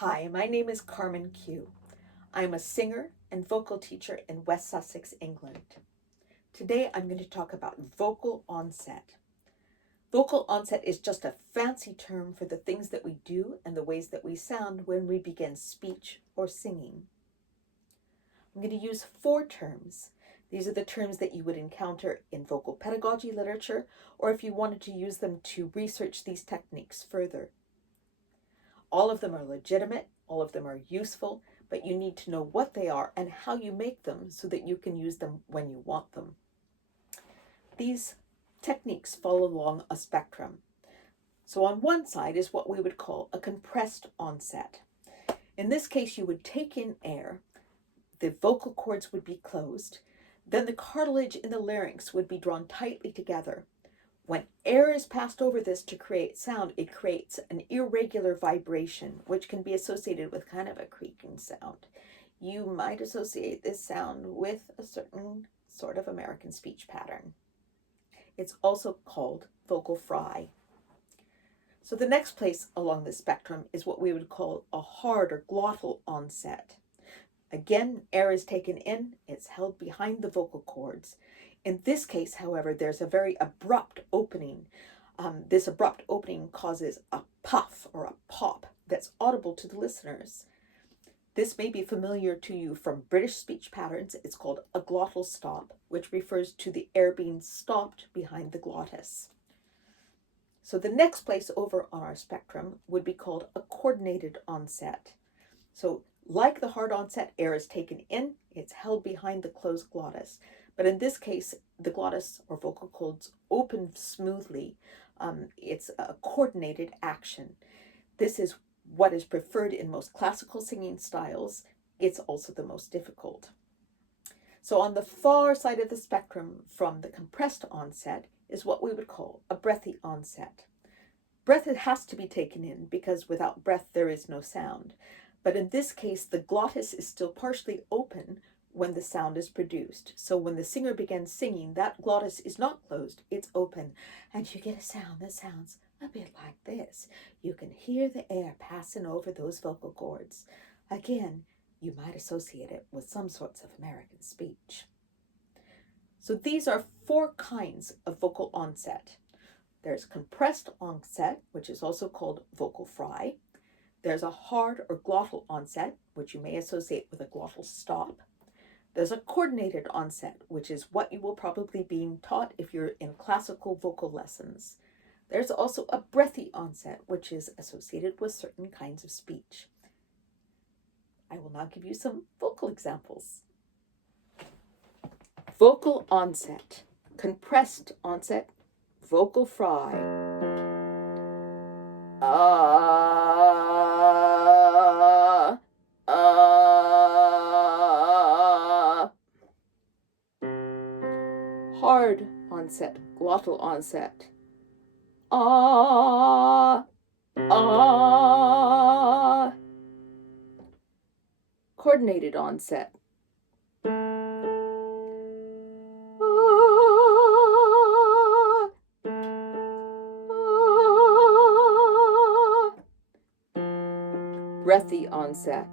Hi, my name is Carmen Q. I am a singer and vocal teacher in West Sussex, England. Today I'm going to talk about vocal onset. Vocal onset is just a fancy term for the things that we do and the ways that we sound when we begin speech or singing. I'm going to use 4 terms. These are the terms that you would encounter in vocal pedagogy literature, or if you wanted to use them to research these techniques further. All of them are legitimate, all of them are useful, but you need to know what they are and how you make them so that you can use them when you want them. These techniques follow along a spectrum. So on one side is what we would call a compressed onset. In this case, you would take in air, the vocal cords would be closed, then the cartilage in the larynx would be drawn tightly together. When air is passed over this to create sound, it creates an irregular vibration, which can be associated with kind of a creaking sound. You might associate this sound with a certain sort of American speech pattern. It's also called vocal fry. So the next place along the spectrum is what we would call a hard or glottal onset. Again, air is taken in, it's held behind the vocal cords. In this case, however, there's a very abrupt opening. This abrupt opening causes a puff or a pop that's audible to the listeners. This may be familiar to you from British speech patterns. It's called a glottal stop, which refers to the air being stopped behind the glottis. So the next place over on our spectrum would be called a coordinated onset. So like the hard onset, air is taken in, it's held behind the closed glottis. But in this case, the glottis or vocal cords open smoothly. It's a coordinated action. This is what is preferred in most classical singing styles. It's also the most difficult. So on the far side of the spectrum from the compressed onset is what we would call a breathy onset. Breath has to be taken in because without breath there is no sound. But in this case, the glottis is still partially open when the sound is produced. So when the singer begins singing, that glottis is not closed, it's open. And you get a sound that sounds a bit like this. You can hear the air passing over those vocal cords. Again, you might associate it with some sorts of American speech. So these are 4 kinds of vocal onset. There's compressed onset, which is also called vocal fry. There's a hard or glottal onset, which you may associate with a glottal stop. There's a coordinated onset, which is what you will probably be taught if you're in classical vocal lessons. There's also a breathy onset, which is associated with certain kinds of speech. I will now give you some vocal examples. Vocal onset, compressed onset, vocal fry. Hard onset, glottal onset. Coordinated onset. Breathy onset.